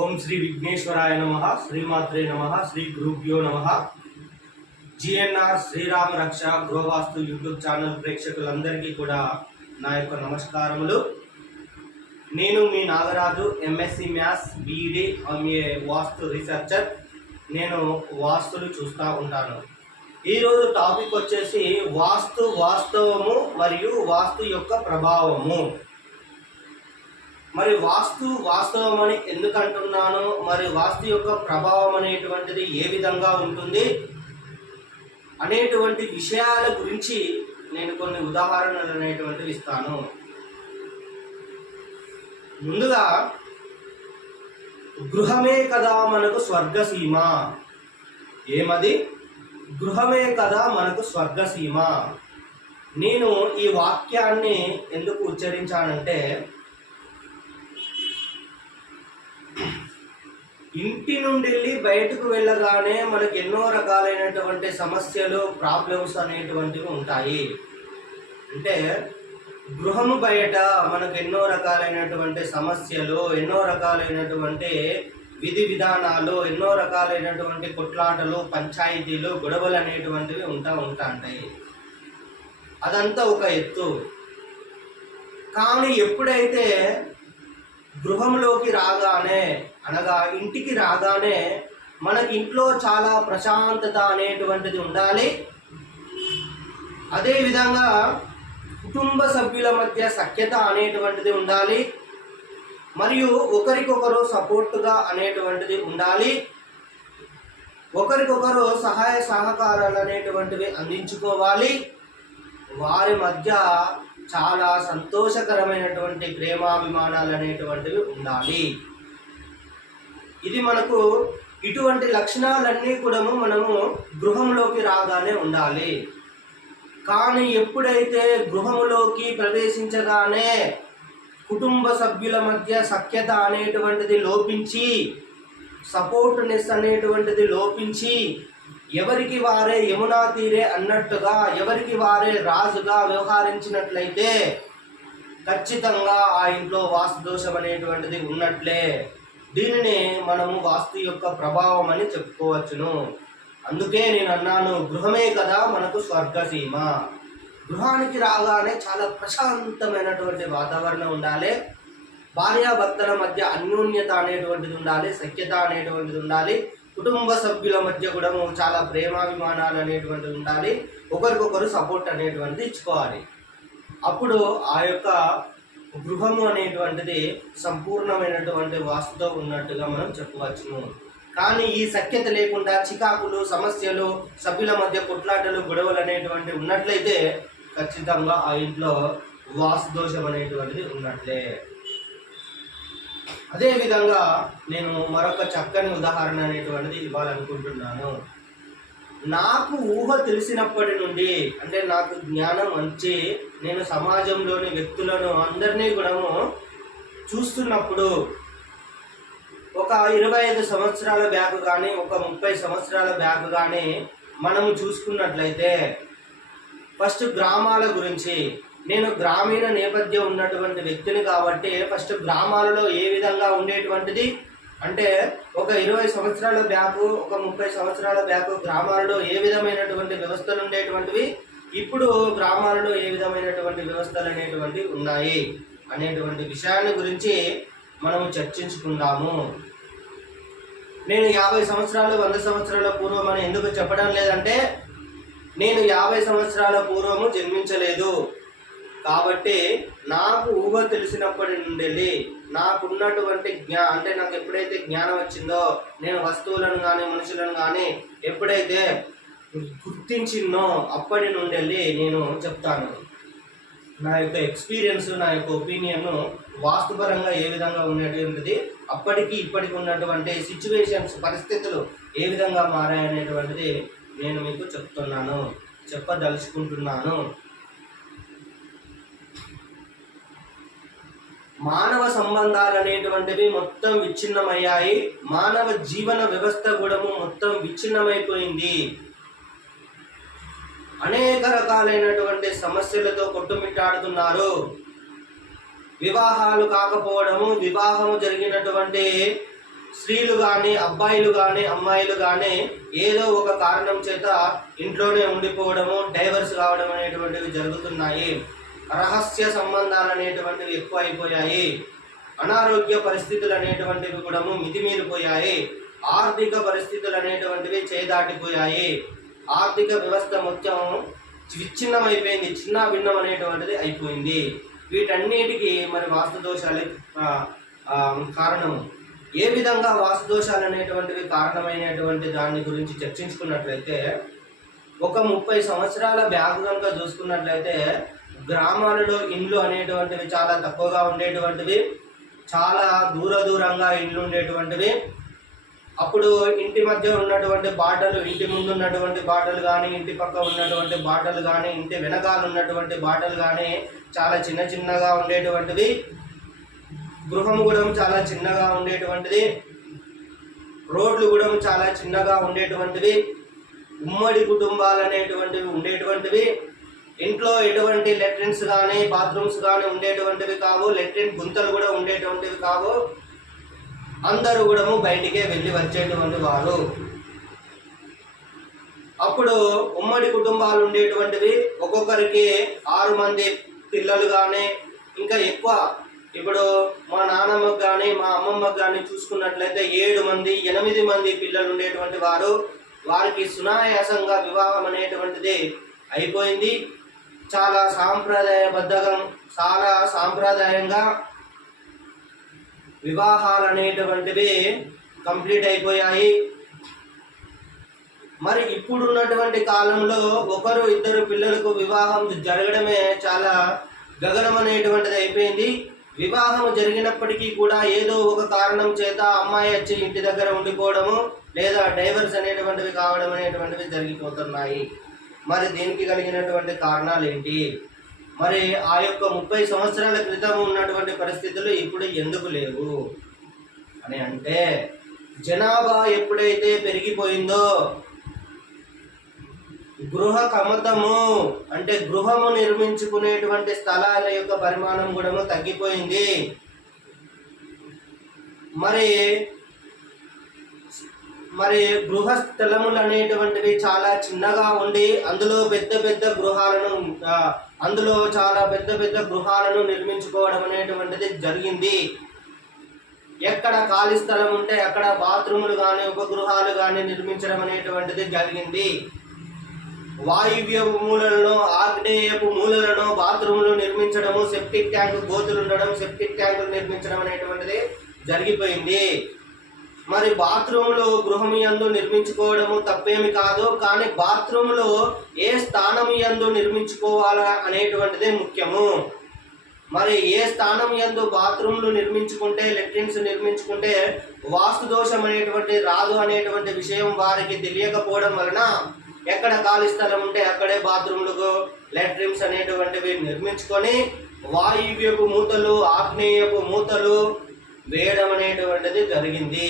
ఓం శ్రీ విఘ్నేశ్వరాయ నమః, శ్రీమాత్రే నమః, శ్రీ గురుభ్యో నమః. జిఎన్ఆర్ శ్రీరామ రక్ష గృహవాస్తు యూట్యూబ్ ఛానల్ ప్రేక్షకులందరికీ కూడా నా యొక్క నమస్కారములు. నేను మీ Nagaraju, MSc maths, BEd, MA vastu researcher. నేను వాస్తులు చూస్తూ ఉంటాను. ఈరోజు టాపిక్ వచ్చేసి వాస్తవము మరియు వాస్తు యొక్క ప్రభావము. మరి వాస్తవం అని ఎందుకు అంటున్నాను, మరి వాస్తు యొక్క ప్రభావం అనేటువంటిది ఏ విధంగా ఉంటుంది అనేటువంటి విషయాల గురించి నేను కొన్ని ఉదాహరణలు అనేటువంటివి ఇస్తాను. ముందుగా, గృహమే కదా మనకు స్వర్గసీమ. ఏమది? గృహమే కదా మనకు స్వర్గసీమ. నేను ఈ వాక్యాన్ని ఎందుకు ఉచ్చరించానంటే, ఇంటి నుండి వెళ్ళి బయటకు వెళ్ళగానే మనకు ఎన్నో రకాలైనటువంటి సమస్యలు, ప్రాబ్లమ్స్ అనేటువంటివి ఉంటాయి. అంటే గృహము బయట మనకు ఎన్నో రకాలైనటువంటి సమస్యలు, ఎన్నో రకాలైనటువంటి విధి విధానాలు, ఎన్నో రకాలైనటువంటి కొట్లాటలు, పంచాయతీలు, గొడవలు అనేటువంటివి ఉంటాయి. అదంతా ఒక ఎత్తు. కానీ ఎప్పుడైతే గృహంలోకి రాగానే, అనగా ఇంటికి రాగానే, మనకి ఇంట్లో చాలా ప్రశాంతత అనేటువంటిది ఉండాలి. అదేవిధంగా కుటుంబ సభ్యుల మధ్య సఖ్యత అనేటువంటిది ఉండాలి. మరియు ఒకరికొకరు సపోర్టుగా అనేటువంటిది ఉండాలి. ఒకరికొకరు సహాయ సహకారాలు అనేటువంటివి అందించుకోవాలి. వారి మధ్య చాలా సంతోషకరమైనటువంటి ప్రేమాభిమానాలు అనేటువంటివి ఉండాలి. ఇది మనకు ఇటువంటి లక్షణాలన్నీ కూడా మనము గృహంలోకి రాగానే ఉండాలి. కానీ ఎప్పుడైతే గృహంలోకి ప్రవేశించగానే కుటుంబ సభ్యుల మధ్య సఖ్యత అనేటువంటిది లోపించి, సపోర్ట్నెస్ అనేటువంటిది లోపించి, ఎవరికి వారే యమునా తీరే అన్నట్టుగా, ఎవరికి వారే రాజుగా వ్యవహరించినట్లయితే ఖచ్చితంగా ఆ ఇంట్లో వాస్తు దోషం అనేటువంటిది ఉన్నట్లే. దీనిని మనము వాస్తు యొక్క ప్రభావం అని చెప్పుకోవచ్చును. అందుకే నేను అన్నాను, గృహమే కదా మనకు స్వర్గసీమ. గృహానికి రాగానే చాలా ప్రశాంతమైనటువంటి వాతావరణం ఉండాలి. భార్యాభర్తల మధ్య అన్యోన్యత అనేటువంటిది ఉండాలి, సఖ్యత అనేటువంటిది ఉండాలి. కుటుంబ సభ్యుల మధ్య కూడా చాలా ప్రేమాభిమానాలు అనేటువంటివి ఉండాలి. ఒకరికొకరు సపోర్ట్ అనేటువంటిది ఇచ్చుకోవాలి. అప్పుడు ఆ యొక్క గృహము అనేటువంటిది సంపూర్ణమైనటువంటి వాస్తుతో ఉన్నట్టుగా మనం చెప్పవచ్చును. కానీ ఈ సఖ్యత లేకుండా చికాకులు, సమస్యలు, సభ్యుల మధ్య కొట్లాటలు, గొడవలు అనేటువంటివి ఉన్నట్లయితే ఖచ్చితంగా ఆ ఇంట్లో వాస్తు దోషం అనేటువంటిది ఉన్నట్లే. అదేవిధంగా నేను మరొక చక్కని ఉదాహరణ అనేటువంటిది ఇవ్వాలనుకుంటున్నాను. నాకు ఊహ తెలిసినప్పటి నుండి, అంటే నాకు జ్ఞానం వచ్చి నేను సమాజంలోని వ్యక్తులను అందరినీ కూడా చూస్తున్నప్పుడు, ఒక 25 సంవత్సరాల బ్యాక్ కానీ, ఒక 30 సంవత్సరాల బ్యాక్ కానీ మనము చూసుకున్నట్లయితే, ఫస్ట్ గ్రామాల గురించి, నేను గ్రామీణ నేపథ్యం ఉన్నటువంటి వ్యక్తిని కాబట్టి ఫస్ట్ గ్రామాలలో ఏ విధంగా ఉండేటువంటిది అంటే, ఒక 20 సంవత్సరాల బ్యాకు, ఒక 30 సంవత్సరాల బ్యాకు గ్రామాలలో ఏ విధమైనటువంటి వ్యవస్థలు ఉండేటువంటివి, ఇప్పుడు గ్రామాలలో ఏ విధమైనటువంటి వ్యవస్థలు అనేటువంటివి ఉన్నాయి అనేటువంటి విషయాన్ని గురించి మనము చర్చించుకుందాము. నేను 50 సంవత్సరాలు 100 సంవత్సరాల పూర్వం అని ఎందుకు చెప్పడం లేదంటే, నేను 50 సంవత్సరాల పూర్వము జన్మించలేదు. కాబట్టి నాకు ఊహ తెలిసినప్పటి నుండి నాకున్నటువంటి అంటే నాకు ఎప్పుడైతే జ్ఞానం వచ్చిందో, నేను వస్తువులను కానీ మనుషులను కానీ ఎప్పుడైతే గుర్తించిందో అప్పటి నుండి నేను చెప్తాను. నా యొక్క ఎక్స్పీరియన్స్, నా యొక్క ఒపీనియన్ వాస్తుపరంగా ఏ విధంగా ఉండేటువంటిది, అప్పటికి ఇప్పటికి ఉన్నటువంటి సిచ్యువేషన్స్, పరిస్థితులు ఏ విధంగా మారాయనేటువంటిది నేను మీకు చెప్పదలుచుకుంటున్నాను. మానవ సంబంధాలు అనేటువంటివి మొత్తం విచ్ఛిన్నమయ్యాయి. మానవ జీవన వ్యవస్థ కూడా మొత్తం విచ్ఛిన్నమైపోయింది. అనేక రకాలైనటువంటి సమస్యలతో కొట్టుమిట్టాడుతున్నారు. వివాహాలు కాకపోవడము, వివాహము జరిగినటువంటి స్త్రీలు కానీ, అబ్బాయిలు కానీ, అమ్మాయిలు కానీ ఏదో ఒక కారణం చేత ఇంట్లోనే ఉండిపోవడము, డైవర్స్ కావడం అనేటువంటివి జరుగుతున్నాయి. రహస్య సంబంధాలు అనేటువంటివి ఎక్కువ అయిపోయాయి. అనారోగ్య పరిస్థితులు అనేటువంటివి కూడా మితిమీరిపోయాయి. ఆర్థిక పరిస్థితులు అనేటువంటివి చేదాటిపోయాయి. ఆర్థిక వ్యవస్థ మొత్తం విచ్ఛిన్నమైపోయింది, చిన్న భిన్నం అనేటువంటిది అయిపోయింది. వీటన్నిటికీ మరి వాస్తు దోషాలే కారణము. ఏ విధంగా వాస్తు దోషాలు అనేటువంటివి కారణమైనటువంటి దాని గురించి చర్చించుకున్నట్లయితే, ఒక 30 సంవత్సరాల బ్యాక్ కనుక చూసుకున్నట్లయితే గ్రామాలలో ఇండ్లు అనేటువంటివి చాలా తక్కువగా ఉండేటువంటివి, చాలా దూరంగా ఇండ్లు ఉండేటువంటివి. అప్పుడు ఇంటి మధ్య ఉన్నటువంటి బాటలు, ఇంటి ముందు ఉన్నటువంటి బాటలు కానీ, ఇంటి పక్క ఉన్నటువంటి బాటలు కానీ, ఇంటి వెనకాల ఉన్నటువంటి బాటలు కానీ చాలా చిన్నగా ఉండేటువంటివి. గృహము కూడా చాలా చిన్నగా ఉండేటువంటిది. రోడ్లు కూడా చాలా చిన్నగా ఉండేటువంటివి. ఉమ్మడి కుటుంబాలు అనేటువంటివి ఉండేటువంటివి. ఇంట్లో ఎటువంటి లెట్రిన్స్ కానీ, బాత్రూమ్స్ కానీ ఉండేటువంటివి కావు. లెట్రిన్ గుంతలు కూడా ఉండేటువంటివి కావు. అందరూ కూడా బయటికే వెళ్ళి వచ్చేటువంటి వారు. అప్పుడు ఉమ్మడి కుటుంబాలు ఉండేటువంటివి. ఒక్కొక్కరికి 6 మంది పిల్లలు కానీ, ఇంకా ఎక్కువ. ఇప్పుడు మా నాన్నమ్మకు కానీ, మా అమ్మమ్మకు కానీ చూసుకున్నట్లయితే 7 మంది 8 మంది పిల్లలు ఉండేటువంటి వారు. వారికి సునాయాసంగా వివాహం అనేటువంటిది అయిపోయింది. చాలా సాంప్రదాయంగా వివాహాలు అనేటువంటివి కంప్లీట్ అయిపోయాయి. మరి ఇప్పుడున్నటువంటి కాలంలో 1-2 పిల్లలకు వివాహం జరగడమే చాలా గగనం అనేటువంటిది అయిపోయింది. వివాహం జరిగినప్పటికీ కూడా ఏదో ఒక కారణం చేత అమ్మాయి వచ్చి ఇంటి దగ్గర ఉండిపోవడము, లేదా డైవర్స్ అనేటువంటివి కావడం అనేటువంటివి జరిగిపోతున్నాయి. మరి దీనికి కలిగినటువంటి కారణాలు ఏంటి? మరి ఆ యొక్క 30 సంవత్సరాల క్రితం ఉన్నటువంటి పరిస్థితులు ఇప్పుడు ఎందుకు లేవు అని అంటే, జనాభా ఎప్పుడైతే పెరిగిపోయిందో, గృహ కమతము అంటే గృహము నిర్మించుకునేటువంటి స్థలాల యొక్క పరిమాణం కూడా తగ్గిపోయింది. మరి గృహ స్థలములు అనేటువంటివి చాలా చిన్నగా ఉండి అందులో చాలా పెద్ద గృహాలను నిర్మించుకోవడం అనేటువంటిది జరిగింది. ఎక్కడ ఖాళీ స్థలం ఉంటే అక్కడ బాత్రూములు కానీ, ఉపగృహాలు కానీ నిర్మించడం అనేటువంటిది జరిగింది. వాయువ్యపు మూలలను, ఆగ్నేయపు మూలలను బాత్రూములు నిర్మించడము, సెప్టిక్ ట్యాంకు గోతులు ఉండడం, సెప్టిక్ ట్యాంకులు నిర్మించడం అనేటువంటిది జరిగిపోయింది. మరి బాత్రూములు గృహం యందు నిర్మించుకోవడము తప్పేమి కాదు, కానీ బాత్రూములు ఏ స్థానం యందు నిర్మించుకోవాలా అనేటువంటిదే ముఖ్యము. మరి ఏ స్థానం యందు బాత్రూములు నిర్మించుకుంటే, లెట్రిన్స్ నిర్మించుకుంటే వాస్తు దోషం అనేటువంటి రాదు అనేటువంటి విషయం వారికి తెలియకపోవడం వలన ఎక్కడ ఖాళీ స్థలం ఉంటే అక్కడే బాత్రూములకు, లెట్రిన్స్ అనేటువంటివి నిర్మించుకొని వాయువ్యపు మూతలు, ఆగ్నేయపు మూతలు వేయడం అనేటువంటిది జరిగింది.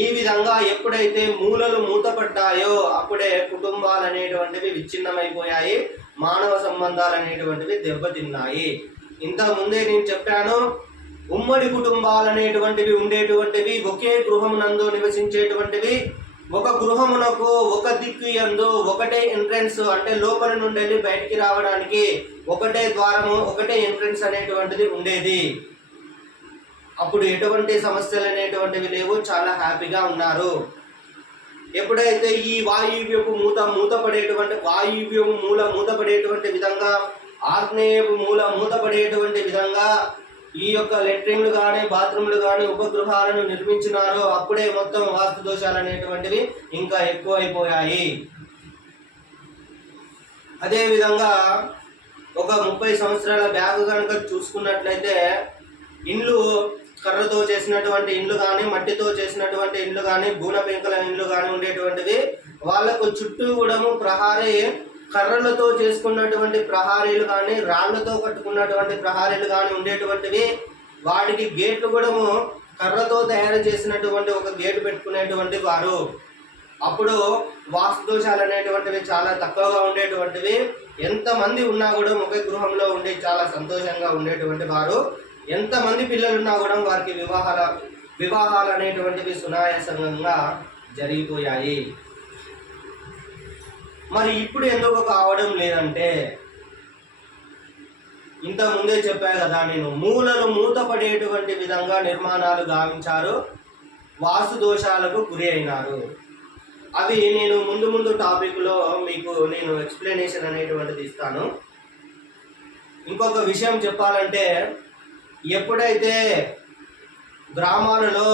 ఈ విధంగా ఎప్పుడైతే మూలలు మూతపడ్డాయో అప్పుడే కుటుంబాలు అనేటువంటివి విచ్ఛిన్నమైపోయాయి, మానవ సంబంధాలు అనేటువంటివి దెబ్బతిన్నాయి. ఇంతకుముందే నేను చెప్పాను, ఉమ్మడి కుటుంబాలు అనేటువంటివి ఉండేటువంటివి, ఒకే గృహమునందు నివసించేటువంటివి. ఒక గృహమునకు ఒక దిక్కు యందు ఒకటే ఎంట్రన్స్, అంటే లోపల నుండి వెళ్ళి బయటికి రావడానికి ఒకటే ద్వారము, ఒకటే ఎంట్రన్స్ అనేటువంటిది ఉండేది. అప్పుడు ఎటువంటి సమస్యలు అనేటువంటివి లేవు, చాలా హ్యాపీగా ఉన్నారు. ఎప్పుడైతే ఈ వాయువ్యపు మూల మూతపడేటువంటి విధంగా, ఆగ్నేయపు మూల మూతపడేటువంటి విధంగా ఈ యొక్క లెట్రిన్లు కానీ, బాత్రూమ్లు కానీ, ఉపగృహాలను నిర్మించినారో అప్పుడే మొత్తం వాస్తు దోషాలు అనేటువంటివి ఇంకా ఎక్కువైపోయాయి. అదేవిధంగా ఒక 30 సంవత్సరాల బ్యాగ్ కనుక చూసుకున్నట్లయితే, ఇండ్లు కర్రతో చేసినటువంటి ఇండ్లు కానీ, మట్టితో చేసినటువంటి ఇండ్లు కానీ, బూన పెంకల ఇండ్లు కానీ ఉండేటువంటివి. వాళ్ళకు చుట్టూ కూడా ప్రహారీ, కర్రలతో చేసుకున్నటువంటి ప్రహారీలు కానీ, రాళ్లతో కట్టుకున్నటువంటి ప్రహారీలు కానీ ఉండేటువంటివి. వాటికి గేట్లు కూడా కర్రతో తయారు చేసినటువంటి ఒక గేటు పెట్టుకునేటువంటి వారు. అప్పుడు వాస్తు దోషాలు అనేటువంటివి చాలా తక్కువగా ఉండేటువంటివి. ఎంతమంది ఉన్నా కూడా ఒకే గృహంలో ఉండి చాలా సంతోషంగా ఉండేటువంటి వారు. ఎంతమంది పిల్లలు ఉన్నా కూడా వారికి వివాహాలు అనేటువంటివి సునాయాసంగా జరిగిపోయాయి. మరి ఇప్పుడు ఎందుకు కావడం లేదంటే, ఇంత ముందే చెప్పా కదా నేను, మూలలు మూతపడేటువంటి విధంగా నిర్మాణాలు గావించారు, వాస్తు దోషాలకు గురి అయినారు. అవి నేను ముందు టాపిక్లో మీకు నేను ఎక్స్ప్లెనేషన్ అనేటువంటిది ఇస్తాను. ఇంకొక విషయం చెప్పాలంటే, ఎప్పుడైతే గ్రామాలలో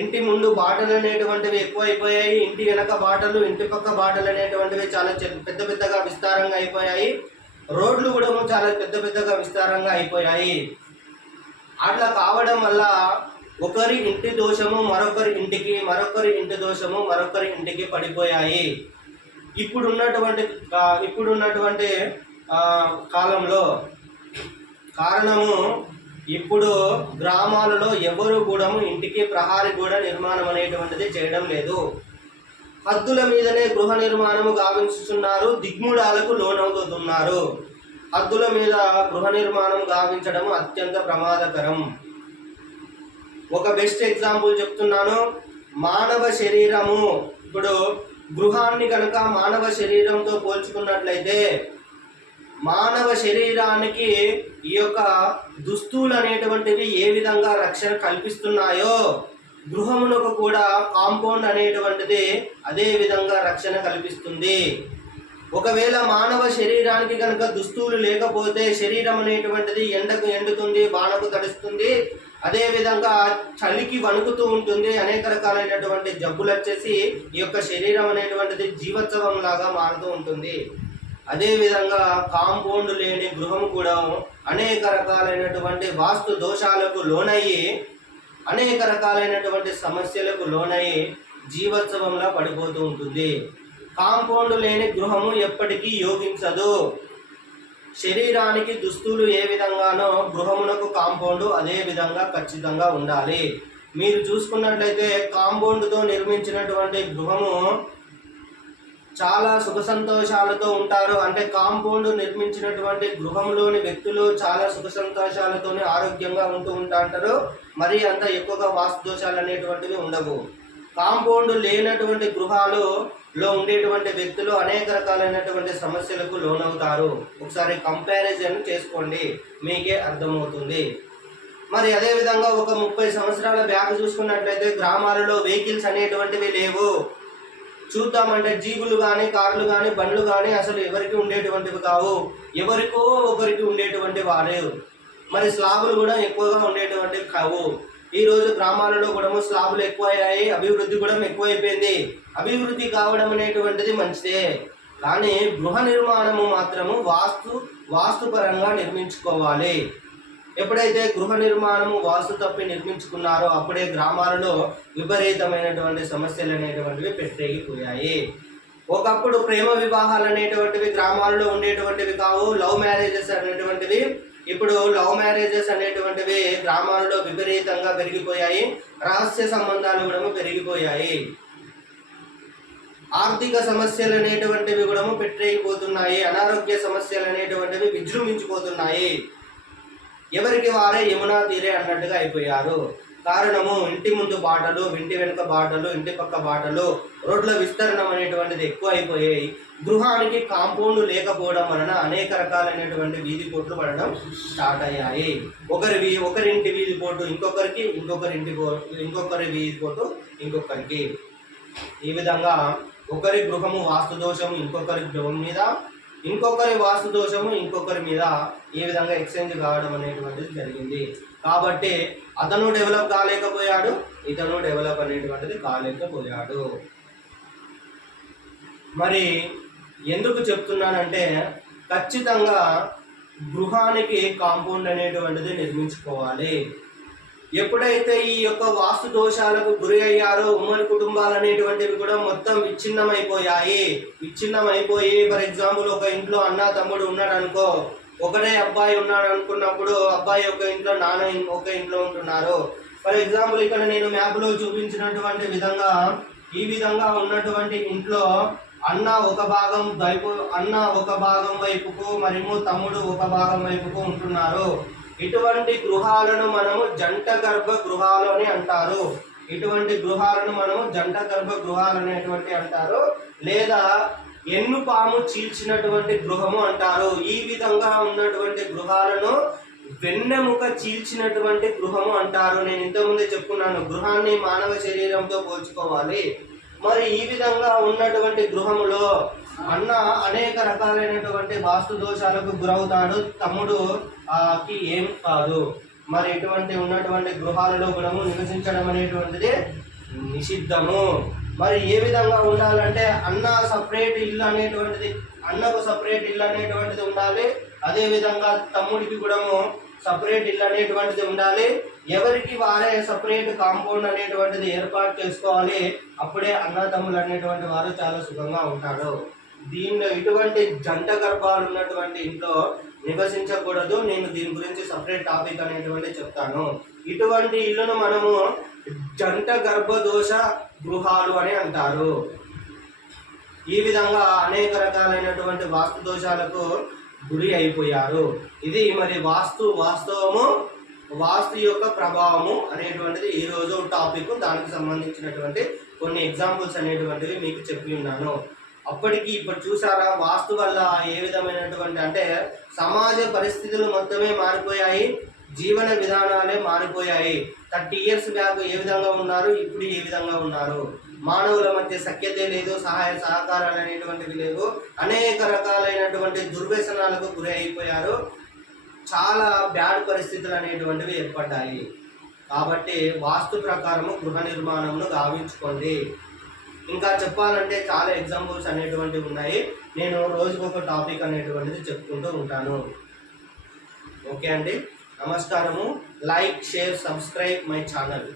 ఇంటి ముందు బాటలు అనేటువంటివి ఎక్కువైపోయాయి, ఇంటి వెనక బాటలు, ఇంటి పక్క బాటలు అనేటువంటివి చాలా పెద్దగా విస్తారంగా అయిపోయాయి, రోడ్లు కూడా చాలా పెద్దగా విస్తారంగా అయిపోయాయి. అట్లా కావడం వల్ల ఒకరి ఇంటి దోషము మరొకరి ఇంటికి, మరొకరి ఇంటి దోషము మరొకరి ఇంటికి పడిపోయాయి. ఇప్పుడున్నటువంటి కాలంలో కారణము, ఇప్పుడు గ్రామాలలో ఎవరు కూడా ఇంటికి ప్రహారీ గోడ నిర్మాణం అనేటువంటిది చేయడం లేదు. హద్దుల మీదనే గృహ నిర్మాణము గావించుతున్నారు, దిగ్ముడాలకు లోనవుతున్నారు. హద్దుల మీద గృహ నిర్మాణం గావించడం అత్యంత ప్రమాదకరం. ఒక బెస్ట్ ఎగ్జాంపుల్ చెప్తున్నాను. మానవ శరీరము, ఇప్పుడు గృహాన్ని కనుక మానవ శరీరంతో పోల్చుకున్నట్లయితే, మానవ శరీరానికి ఈ యొక్క దుస్తులు అనేటువంటివి ఏ విధంగా రక్షణ కల్పిస్తున్నాయో, గృహమునకు కూడా కాంపౌండ్ అనేటువంటిది అదే విధంగా రక్షణ కల్పిస్తుంది. ఒకవేళ మానవ శరీరానికి కనుక దుస్తులు లేకపోతే శరీరం అనేటువంటిది ఎండకు ఎండుతుంది, వానకు తడుస్తుంది, అదేవిధంగా చలికి వణుకుతూ ఉంటుంది, అనేక రకాలైనటువంటి జబ్బులు వచ్చేసి ఈ యొక్క శరీరం అనేటువంటిది జీవోత్సవం లాగా మారుతూ ఉంటుంది. అదేవిధంగా కాంపౌండ్ లేని గృహం కూడా అనేక రకాలైనటువంటి వాస్తు దోషాలకు లోనయ్యి, అనేక రకాలైనటువంటి సమస్యలకు లోనయ్యి జీవోత్సవంలా పడిపోతూ ఉంటుంది. కాంపౌండ్ లేని గృహము ఎప్పటికీ యోగించదు. శరీరానికి దుస్తులు ఏ విధంగానో గృహమునకు కాంపౌండ్ అదే విధంగా ఖచ్చితంగా ఉండాలి. మీరు చూసుకున్నట్లయితే కాంపౌండ్తో నిర్మించినటువంటి గృహము చాలా సుఖ సంతోషాలతో ఉంటారు. అంటే కాంపౌండ్ నిర్మించినటువంటి గృహంలోని వ్యక్తులు చాలా సుఖ సంతోషాలతోనే ఆరోగ్యంగా ఉంటూ ఉంటారు. మరి అంత ఎక్కువగా వాస్తు దోషాలు అనేటువంటివి ఉండవు. కాంపౌండ్ లేనటువంటి గృహాలలో ఉండేటువంటి వ్యక్తులు అనేక రకాలైనటువంటి సమస్యలకు లోనవుతారు. ఒకసారి కంపారిజన్ చేసుకోండి, మీకే అర్థమవుతుంది. మరి అదేవిధంగా ఒక 30 సంవత్సరాల బ్యాక్ చూసుకున్నట్లయితే గ్రామాలలో వెహికల్స్ అనేటువంటివి లేవు. చూద్దామంటే జీబులు కానీ, కార్లు కానీ, బండ్లు కానీ అసలు ఎవరికి ఉండేటువంటివి కావు, ఎవరికో ఒకరికి ఉండేటువంటి వారు. మరి స్లాబులు కూడా ఎక్కువగా ఉండేటువంటివి కావు. ఈరోజు గ్రామాలలో కూడా స్లాబులు ఎక్కువయ్యాయి, అభివృద్ధి కూడా ఎక్కువైపోయింది. అభివృద్ధి కావడం అనేటువంటిది మంచిదే, కానీ గృహ నిర్మాణము మాత్రము వాస్తుపరంగా నిర్మించుకోవాలి. ఎప్పుడైతే గృహ నిర్మాణము వాస్తు తప్పి నిర్మించుకున్నారో అప్పుడే గ్రామాలలో విపరీతమైనటువంటి సమస్యలు అనేటువంటివి పెట్టేగిపోయాయి. ఒకప్పుడు ప్రేమ వివాహాలు అనేటువంటివి గ్రామాలలో ఉండేటువంటివి కావు, లవ్ మ్యారేజెస్ అనేటువంటివి. ఇప్పుడు లవ్ మ్యారేజెస్ అనేటువంటివి గ్రామాలలో విపరీతంగా పెరిగిపోయాయి. రహస్య సంబంధాలు కూడా పెరిగిపోయాయి. ఆర్థిక సమస్యలు అనేటువంటివి కూడా పెట్టేగిపోతున్నాయి. అనారోగ్య సమస్యలు అనేటువంటివి విజృంభించిపోతున్నాయి. ఎవరికి వారే యమునా తీరే అన్నట్టుగా అయిపోయారు. కారణము ఇంటి ముందు బాటలు, ఇంటి వెనుక బాటలు, ఇంటి పక్క బాటలు, రోడ్ల విస్తరణం అనేటువంటిది ఎక్కువ అయిపోయాయి. గృహానికి కాంపౌండ్ లేకపోవడం వలన అనేక రకాలైనటువంటి వీధి పోట్లు పడడం స్టార్ట్ అయ్యాయి. ఒకరింటి వీధి పోటు ఇంకొకరికి, ఇంకొకరి వీధి పోటు ఇంకొకరికి. ఈ విధంగా ఒకరి గృహము వాస్తు దోషము ఇంకొకరి గృహం మీద, ఇంకొకరి వాస్తు దోషము ఇంకొకరి మీద ఈ విధంగా ఎక్స్చేంజ్ కావడం అనేటువంటిది జరిగింది. కాబట్టి అతను డెవలప్ కాలేకపోయాడు, ఇతను డెవలప్ అనేటువంటిది కాలేకపోయాడు. మరి ఎందుకు చెప్తున్నానంటే, ఖచ్చితంగా గృహానికి కాంపౌండ్ అనేటువంటిది నిర్మించుకోవాలి. ఎప్పుడైతే ఈ యొక్క వాస్తు దోషాలకు గురి అయ్యారో ఉమ్మడి కుటుంబాలు అనేటువంటివి కూడా మొత్తం విచ్ఛిన్నమైపోయి ఫర్ ఎగ్జాంపుల్ ఒక ఇంట్లో అన్న తమ్ముడు ఉన్నాడు అనుకో, ఒకటే అబ్బాయి ఉన్నాడు అనుకున్నప్పుడు అబ్బాయి ఒక ఇంట్లో, నాన్న ఒక ఇంట్లో ఉంటున్నారు. ఫర్ ఎగ్జాంపుల్ ఇక్కడ నేను మ్యాప్లో చూపించినటువంటి విధంగా ఈ విధంగా ఉన్నటువంటి ఇంట్లో అన్న ఒక భాగం వైపుకు మరియు తమ్ముడు ఒక భాగం వైపుకు ఉంటున్నారు. ఇటువంటి గృహాలను మనము జంట గర్భ గృహాలు అని అంటారు. ఇటువంటి గృహాలను మనము జంట గర్భ గృహాలు అనేటువంటి అంటారు, లేదా ఎన్నుపాము చీల్చినటువంటి గృహము అంటారు. ఈ విధంగా ఉన్నటువంటి గృహాలను వెన్నెముక చీల్చినటువంటి గృహము అంటారు. నేను ఇంతకుముందే చెప్పుకున్నాను, గృహాన్ని మానవ శరీరంతో పోల్చుకోవాలి. మరి ఈ విధంగా ఉన్నటువంటి గృహములో అన్న అనేక రకాలైనటువంటి వాస్తు దోషాలకు గురవుతాడు, తమ్ముడు కి ఏం కాదు. మరి ఇటువంటి ఉన్నటువంటి గృహాలలో మనము నివసించడం అనేటువంటిది నిషిద్ధము. మరి ఏ విధంగా ఉండాలంటే అన్న సపరేట్ ఇల్లు అనేటువంటిది, అన్నకు సపరేట్ ఇల్లు అనేటువంటిది ఉండాలి. అదే విధంగా తమ్ముడికి కూడా సపరేట్ ఇల్లు అనేటువంటిది ఉండాలి. ఎవరికి వారే సపరేట్ కాంపౌండ్ అనేటువంటిది ఏర్పాటు చేసుకోవాలి. అప్పుడే అన్నదమ్ములు అనేటువంటి వారు చాలా సుఖంగా ఉంటారు. దీనిలో ఇటువంటి జంట గర్భాలు ఉన్నటువంటి ఇంట్లో నివసించకూడదు. నేను దీని గురించి సపరేట్ టాపిక్ అనేటువంటి చెప్తాను. ఇటువంటి ఇల్లును మనము జంట గర్భదోష గృహాలు అని అంటారు. ఈ విధంగా అనేక రకాలైనటువంటి వాస్తు దోషాలకు గురి అయిపోయారు. ఇది మరి వాస్తవము, వాస్తు యొక్క ప్రభావము అనేటువంటిది ఈరోజు టాపిక్. దానికి సంబంధించినటువంటి కొన్ని ఎగ్జాంపుల్స్ అనేటువంటివి మీకు చెప్పి ఉన్నాను. అప్పటికి ఇప్పుడు చూసారా, వాస్తు వల్ల ఏ విధమైనటువంటి అంటే సమాజ పరిస్థితులు మొత్తమే మారిపోయాయి, జీవన విధానాలే మారిపోయాయి. 30 years బ్యాక్ ఏ విధంగా ఉన్నారు, ఇప్పుడు ఏ విధంగా ఉన్నారు. మానవుల మధ్య సఖ్యతే లేదు, సహాయ సహకారాలు అనేటువంటివి లేవు. అనేక రకాలైనటువంటి దుర్వ్యసనాలకు గురి అయిపోయారు. చాలా బ్యాడ్ పరిస్థితులు అనేటువంటివి ఏర్పడ్డాయి. కాబట్టి వాస్తు ప్రకారము గృహ నిర్మాణమును గావించుకోండి. ఇంకా చెప్పాలంటే చాలా ఎగ్జాంపుల్స్ అనేటువంటివి ఉన్నాయి. నేను రోజుకొక టాపిక్ అనేటువంటిది చెప్పుకుంటూ ఉంటాను. ఓకే అండి, నమస్కారము. Like, share, subscribe my channel.